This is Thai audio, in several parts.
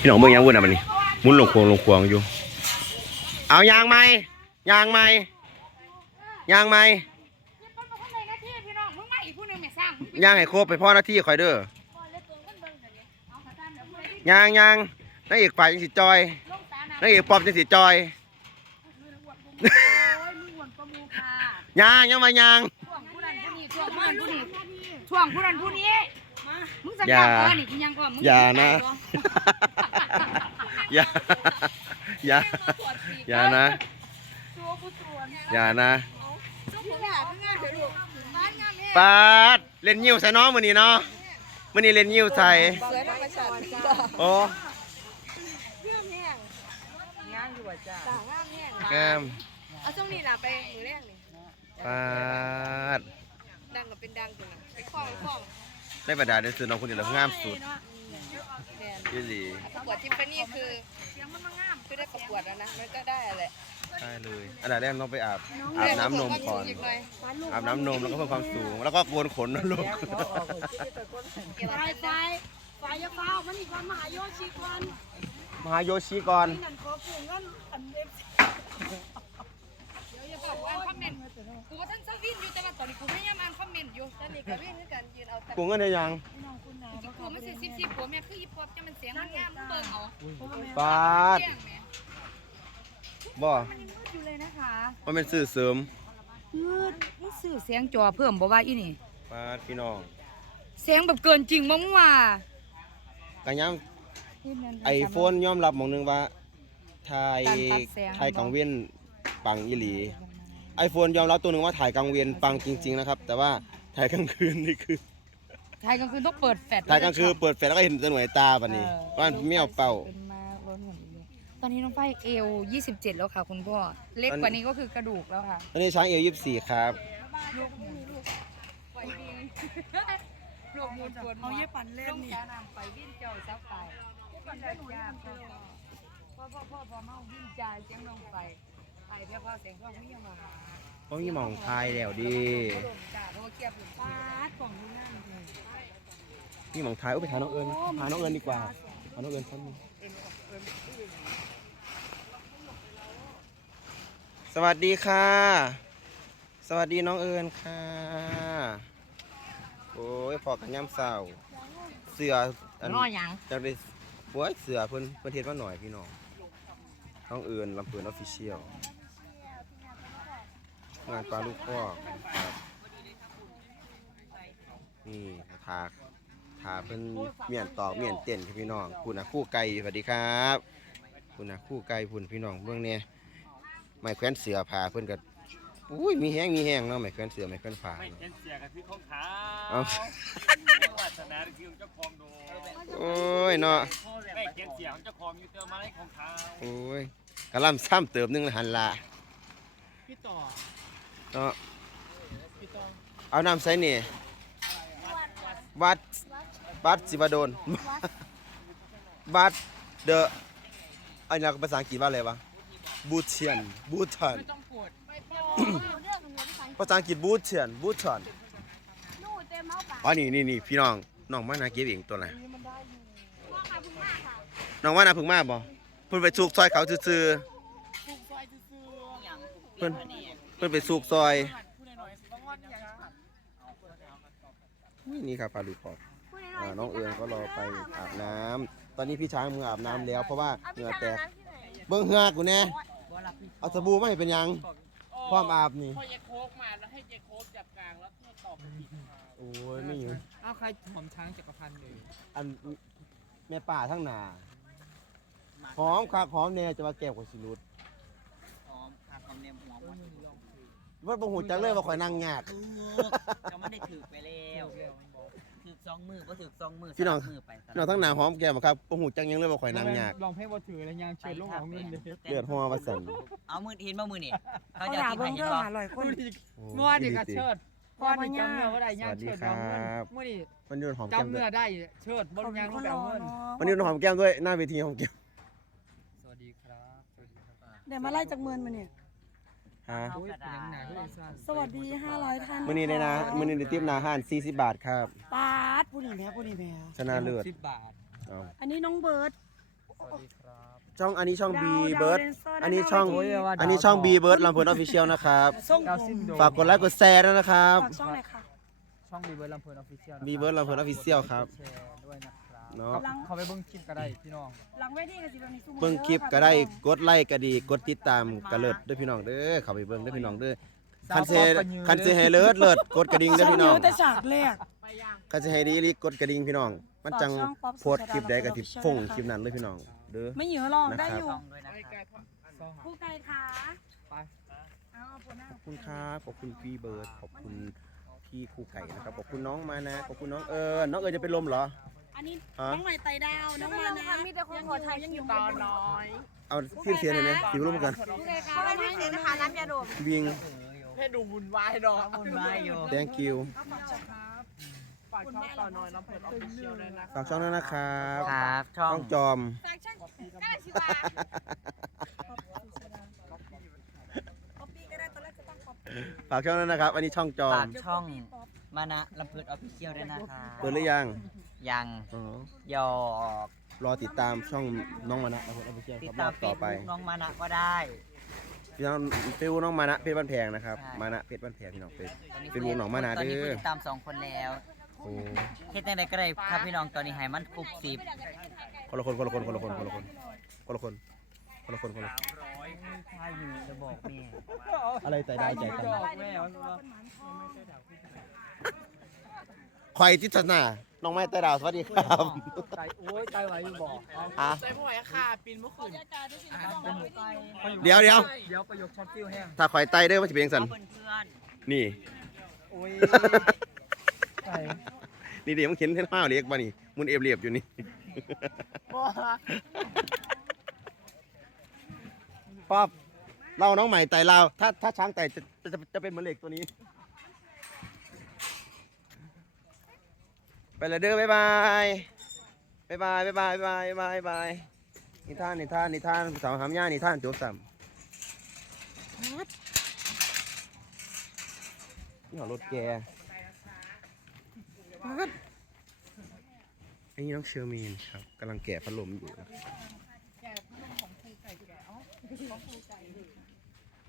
พี่น้องเบิ่งยังวุ่นอะมันนี่หมุนลงควงลงควงอยู่ เอายางไหมยางไหมยางไหมมันมาข้างในหน้าที่พี่น้องมึงมาอีกผู้หนึงแม่สร้างยางให้ครบไปพ่อหน้าที่คอยเด้อก่อนเลยตัวกันเบิ่งเดี๋ยวนี้เอาขาตั้งเดี๋ยวผู้ใดยางยางนางเอกฝ่ายจังสิจอยลงตาหน้านางเอกปอบจังสิจอยมือละอ้วนกว่าหมูโอ้ยมึงอ้วนกว่าหมูค่ะยางยังมายางช่วงผู้นั้นผู้นี้ช่วงผู้นั้นผู้นี้ช่วงผู้นั้นผู้นี้มามึงสัญอย่าญาก่อนนี่กินยังก่อนมึงอย่านะตยบ่ อย่าอย่าอย่านะตัวกูตรวนอย่านะเจ้าของหลานงานเถอะลูกบ้านงานแม่ปาดเล่นยิ้วใส่น้องมื้อนี้เนาะมื้อนี้เล่นยิ้วใส่เสือธรรมชาติโอ้เรื่องแห้งงานอยู่ว่าจ้าจ้างานแห้งงามเอาช่วงนี้ล่ะไปมือแรกนี่ปาดดังก็เป็นดังจังน่ะไปคล้องคล้องได้บรรดาได้ซื้อน้องคนนี้แล้วงามสุด แม่นยี่หลีประกวดทิมฟานี่คือเสียงมันมางามคือได้ประกวดแล้วนะมันก็ได้อะไรได้เลย อันดับแรกต้องไปอาบอาบน้ำนมก่อนอีกหน่อยอาบน้ำนมแล้วก็เพิ่มความสูง แล้วก็โกนขนนะลูกเกี่ยวไฟกับไฟไฟอยาเฝ้ามันอีกวันมหาโยชิกวันมหาโยชิก่อนนี่นั่นขอกูเงินอันเด็กเดี๋ยวอย่าบอกว่าคอมเมนต์กูว่าท่านเซอร์วินอยู่แต่ว่าตอนนี้กูพยายามอ่านคอมเม นต์อยู่ตอนนี้ก็วิ่งด้วยกันยืนเอาแต่กูเงินได้ยังกูมันสิบสิบผัวแม่คืออีพอจะมันเสียงมันงามมึงเบิ่งเอาปาดเสียงแม่บ่มันมืดอยู่เลยนะคะมันเป็นสื่อเสริมมืดนี่สื่อเสียงจอเพิ่มบ่ว่าอีนี่ ปาดพี่น้องเสียงแบบเกินจริงบ่มึงว่ากันยังไอโฟนยอมรับหมองหนึงว่าถ่ายถ่ายกลางเวียนปังอีหลี ไอโฟนยอมรับตัวหนึงว่าถ่ายกลางเวียนปังจริง ๆ นะครับ แต่ว่าถ่ายกลางคืนนี่คือไทยกลางคืนต้องเปิดแฟลชถ่ายกลางคืนเปิดแฟลชแล้วก็เห็นแต่หน่วยตาบัดนี้ว่าเมี่ยวเป่าเป็นมาล้นหุ่นอยู่ตอนนี้น้องไฟเอว27 แล้วค่ะคุณพ่อ เล็กกว่านี้ก็คือกระดูกแล้วค่ะ อันนี้ช้างเอวยี่สิบสี่ครับลูกหมุนลูกปล่อยวิ่งลูกหมุนปวดเอาเย่ปั่นเล่ลนงนี่แกน้ำไปวิ่งเจ้าซับไปปั่นได้หนูพ่อพ่อพ่อพ่อเมาวิ่งจ่ายเสียงลงไปไป เพื่อพ่อเสียงพ่อไม่ยอมมาเพราะมีหมองทายแล้วดิลงจ่าเพราะว่าเกียบหลุดปาดกล่องดูหน้ามันเลยมีหมองทายอุ้ยไปหาน้องเอิญหาน้องเอิญดีกว่าหาน้องเอิญคนหนึงสวัสดีค่ะ สวัสดีน้องเอิญค่ะ โอ้ยพอกันย่ำเศร้าเสืออันน้อยยังจะได้โอ้ยเสือเพิ่นเพิ่นเฮ็ดมาหน่อยพี่น้องน้องเอิญลำเพินออฟฟิเชียล งานปลาลูกพ่อกครับนี่ทาทาเพิ่นเมียนตอกเมียนเต้นครับพี่น้องคุณนะคู่ไก่สวัสดีครับคุณนะคู่ไก่พุ่นพี่น้องเบื้องเนี่ยไม้แขวนเสือผ่าเพิ่นก็อุ้ยมีแห้งมีแห้งเนาะไม้แขวนเสือไม้แขวนผ่าไม่เห็นเสียกันที่ของขาเอาวาสนาที่ของเจ้าของดูโอ้ยเนาะไม่เขียนเสียของเจ้าของอยู่เติมมาให้ของขาโอ้ยกะล่ำซ้ำเติมหนึงละหันละพี่ต่อ เนาะพี่ต่อเอาน้ำใส่นี่วัดวัดสิบาโดนวัดเดอะอันนี้ภาษาอังกฤษว่าอะไรวะบูเชียนบูชันภาษาอังกฤษบูเชียนบูชันนู่นเต็มเมาปากอ๋อนี่นี่นี่พี่น้องน้องมานาเก็บเองตัวไหนน้องว่านาพึ่งมาบ่เพิ่นไปสูกซอยเขาซื่อๆเพิ่น เพิ่นไปสูกซอยนี่นี่ครับปลาลูกปอบอ่าน้องเอิญก็รอไปอาบน้ำตอนนี้พี่ช้างมืออาบน้ำแล้วเพราะว่าเหงื่อแตกเบิ่งเหงื่อกูแน่เอาสบู่มาให้เป็นหยังความอาบนี่พอเยโคกมาแล้วให้เยโคกจับกลางแล้วเพื่อตอบไปผิดโอ้ยไม่อยู่เอาใครหอมช้างจักรพันธ์เลยอันแม่ป่าทั้งหนาหอมคักหอมแน่จะมาแก้วกับสิรุดหอมขาดหอมเนมหั วหมดว่าบ่หูจักเลยว่าข่อยนั่งยาก ก็ไม่ได้ถือไปแล้วถือสองมือก็ถือสองมือพี่น้อง สามมือไปพี่น้องทั้งหนาหอมแก้มครับบ่หูจักหยังเลยว่าข่อยนั่งยาก ลองให้บอถือแล้วยังเชิญลงของเงินเลยเลือดหัวว่าสั่น เอามือเห็นบ่มือนี่เขาเขาจะด่าคิดเบิ่ให้งเห็เด้นอบ่หาร้อยคนเมื่อวานนี่ก็เชิดพ่อนี่จำเนื้อว่าได้สยังวัสดีเชิดคดารัวเงินบเมื่อนี่วันนี้หอมแก้มจำด้วเนื้ยอได้เชิดบนเขายังเขาดารวอเงินเนาะวันนี้หอมแก้มด้วยหน้าเวทีหอมแก้มสวัสดีครับสวัสดีครับเดี๋ยวมาไล่จากเมือนมาเนี่ย ฮะโอ้ยเป็นยังไงก็ได้ทราบสวัสดี 500 ท่านมื้อนี้ในนะมื้อนี้ในติ๊บหนาห้าน40 บาทครับ ปาดผู้นี่แม่ผู้นี่แม่ชนะเลิศสิบบาท เอาอันนี้น้องเบิร์ด สวัสดีครับ ช่องอันนี้ช่องดาว B ดาว Bird แดนเซอร์อันนี้ด้าช่องเวทีอันนี้ช่อง B Bird ลำเพลินออฟฟิเชียลนะครับ ส่งดาวผซินมโดฝากกดไลค์กดแชร์ด้วยนะครับ ฝากช่องเลยค่ะ ช่องบีเบิร์ดลำเพลินออฟฟิเชียล B Bird ลำเพลินออฟฟิเชียลครับ แชร์ด้วยนะครับ เนาะเขาเขาไปเบิ้งคลิปก็ได้พี่น้อง หลังเวทีกับสิบวันนี้สู้มือเบิ่งคลิปก็ได้กดไลค์ก็ดีกดติดตามก็เลิศเด้วยพี่น้องเด้อเข้าไปเบิ่งเด้อพี่น้องเด้อคันเซคันเซให้เลิศเลิศกดกระดิ่งเด้อช่องพี่น้เยองอะแต่ฉากแรก คันเซให้ดีรีกดกระดิ่งพี่น้อง มันจังฝากช่องป๊อปโพสต์คลิปใดก็สิ Official ฟงนะคะคลิปนั้นเลยพี่น้องเด้อ ไม่เหยอะหรอกได้อยู่ช่องด้วยนะครับผู้ไกลขาไป เอาเอาผลหน้า ขอบคุณครับขอบคุณพี่เบิร์ดขอบคุณพี่ครูไก่นะครับขอบคุณน้องมานะขอบคุณน้องเอิญน้องเอิญจะเป็นลมเหรอ อันนี้ฮะ น้องใหม่ไต่ดาวน้องมานะมีแต่คนขอถ่ายยังอยู่ตอนน้อยเอาขึ้นเสียงหน่อยนะสิวลมกันผู้ไกลขาไม่เสียนะคะน้ำยาดมวิ่ง ให้ดูวุ่นวายเนาะวุ่นวายอยู่ thank you ฝากช่องต่อน้อยลำเพลินออฟฟิเชียลด้วยนะฝากช่องด้วยนะครับครับช่อง ช่องจอม แฟชั่นได้สิวะป๊อปปี้ก็ได้ตอนแรกจะตั้งป๊อปปี้ฝากช่องด้วยนะครับ อันนี้ช่องจอฝามกช่อง มานะลำเพลินออฟฟิเชียลด้วยนะครับเปิดหรือยังยังอ๋อหยอกรอติดตามช่องน้องมานะนะครับเอาไปเชียร์ติคดรับรตาอมบต่อไปเฟซบุ๊กน้องมานะก็ได้ พี่น้องเฟซบุ๊กน้องมานะเพชรบ้านแพงนะครับ ใช่ มานะเพชรบ้านแพงพี่น้องเฟซตอนนี้เป็นวงหนองมานะตอนนี้เด้อผู้ติดตามสองคนแล้วโอ้เฮ็ดจังไดก็ได้ครับพี่น้องตอนนี้ให้มันครบสิบคนละคนคนละคนคนละคนคนละคนคนละคนคนละคนคนละคนใช่อยู่จะบอกแม่อะไรใจได้ใจกันจอกแม่ว่า คอยทิศนาน้องไม้ไต้ดาวสวัสดีครับใจโอ้ยใจไหวอยู่บอกอะใจพ่อยค่ะปีนเมื่อคืนเดี๋ยวเดี๋ยวเดี๋ยวประโยคช็อตฟิวแห้งถ้าคอยไต้เด้อมันจะเป็นจังสันเพื่อนเพื่อนนี่โอ้ยใจนี่เดี๋ยวมึงเห็นเส้นผ้าเรียกมานี่มุนเอฟเรียบอยู่นี่ป๊อบเล่าน้องใหม่ไต่ลาวถ้าถ้าช้างไต่จะจะจะเป็นเหมือนเหล็กตัวนี้ ไปเลยเด้อบ๊ายบายบ๊ายบายบ๊ายบายบ๊ายบายบ๊ายบายบ๊ายบายนิทานนิทานนิทานสาวหามย่านิทานจบซ้ำนี่หอรถแกอันนี้น้องเชอร์มีนครับกำลังแกะพัดลมอยู่นะ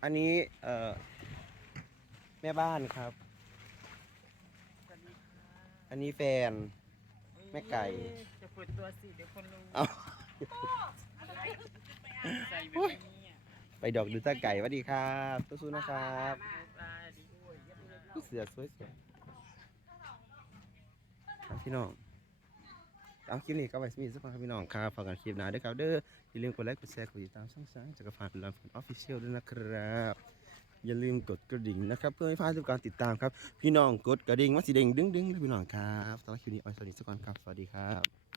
อันนี้เอ่อแม่บ้านครับ อันนี้แฟน แม่ไก่ จะเปิดตัวสิเดี๋ยวคนรู้เอาใจแบบนี้อะไปดอกดูตาไก่สวัสดีครับสู้ๆนะครับเสือสวยๆครับพี่น้องเอาคลิปนี้ก็ไว้สมีสักพักครับพี่น้องครับฝากกันคลิปหน้าด้วยครับเด้ออย่าลืมกดไลค์กดแชร์กดติดตามช่องซ้ายจักรพรรดิลำพูนออฟฟิเชียลด้วยนะครับ อย่าลืมกดกระดิ่งนะครับเพื่อไม่พลาดทุกการติดตามครับ พี่น้องกดกระดิ่งมาสีแดงดึงๆๆนะพี่น้องครับสำหรับคลิปนี้ออยสวัสดีสักก่อนครับ สวัสดีครับ